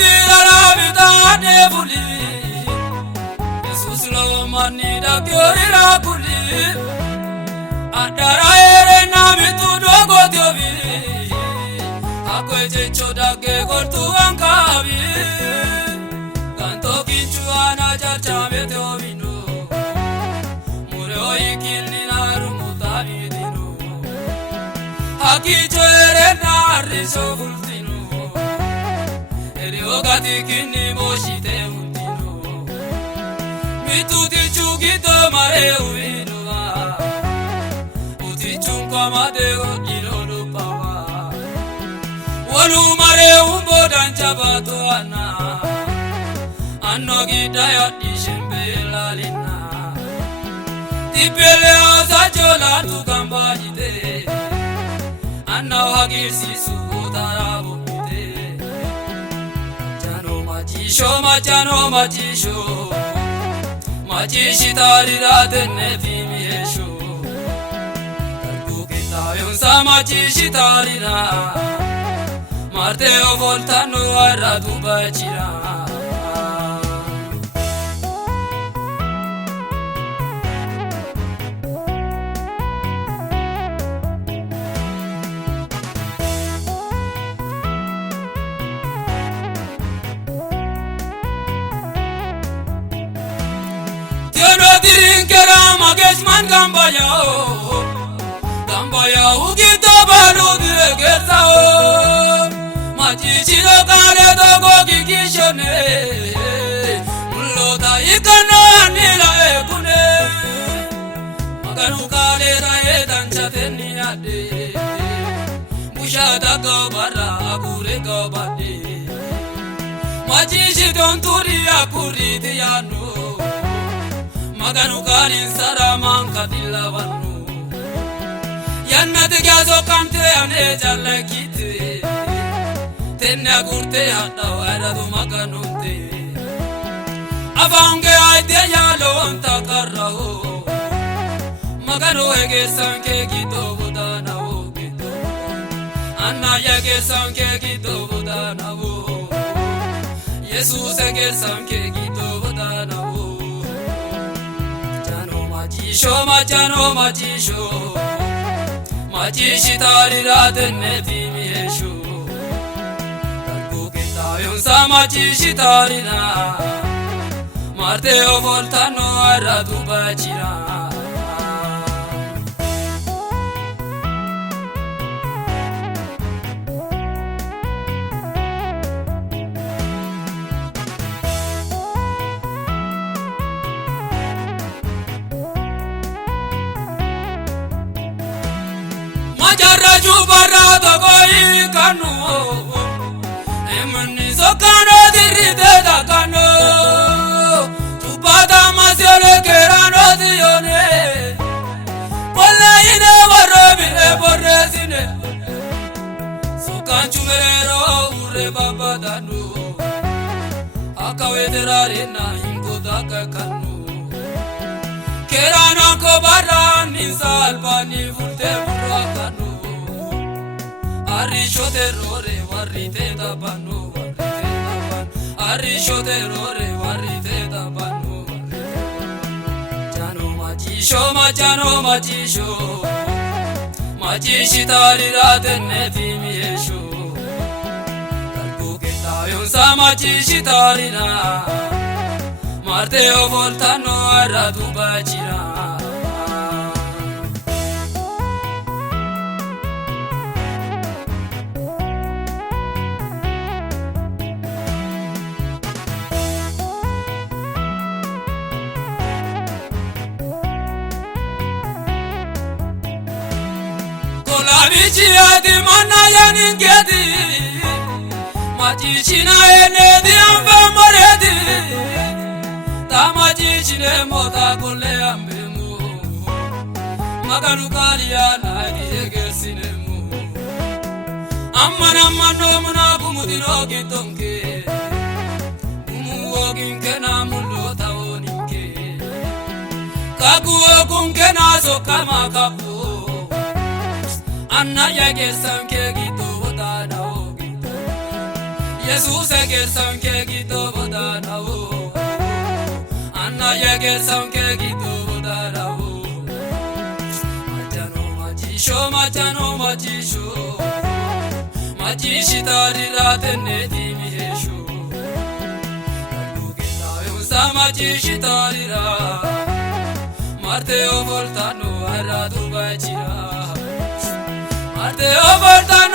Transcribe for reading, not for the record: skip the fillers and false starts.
tira la vita de vuli Jesus lo mani da kyori la kuli adara ere na mitu dogo diobi akweje choda ke gortu ankabi kanto kinchu ana chacha meteo vino mureo ikilni na rumutabi dino haki choere na riso fultino ere ogati kinni moshite ultino mitu tichu gito mare uino uti chunko made odino lupawa walu mare umbo danchabato ana Anogi dayo dishembe lalina Tipele osajola tukamba jite Anna wagirsi sukutara bumite Chano machisho Machishi tarira tenne fimiesho Karku kita yonsa machishi tarira Marteo voltano arratu bachira Magesman Gambaya ugito balu diregezao Machichiro kare dogo kikishone Mulota ikano anila ekune Maganu kare rae danchate ade Bushada gobara akure gobade Machichi tonturi akuri diyano Maganu karin saraman kadilla vannu Yannate gyazo kante ane jalakite Tenna gurte hata wara du maganute Avange aide yalo anta karraho Maganu ege sanke gito budana ho gito Anna yege sanke gito budana ho Jesus ege sanke gito budana ho Machano machisho Machishi tarira tenne fimiesho Karku kita yonsa machishi tarira Marteo voltano arratu bachira Majarraju barado koi kanu Emni sokano dirite da kanu Tupata masiole kerano dione Kolle ine warobine borresine Sokanchu verero ure babadanu Akaweterare na inkodaka kanu Kerana ko baran insalbani fulte burakanu Arishote rore warite tabanu Arishote rore warite tabanu Machano machisho Machishi tarira tenne fimiesho Karku kita yonsa machishi tarira Marteo voltano arratu bachira Kolabichi adi mana yaningedi Machichina enedi ambe moredi Tamachichine mota kule ambemu Maganu kariana ege sinemu Amana mano muna kumudino gitonke Umu oginke na mulota oninke Kagu ogunke na sokama kapu Anna yage sanke gito wadana ogito Yesus egersan ke gito bodanawo Anna yegersan ke gito bodanawo Machano machisho Machishi tarira tenne dimihesho Nalugeta yusa machishi tarira Marte o voltano arra tu bachira Marte o voltano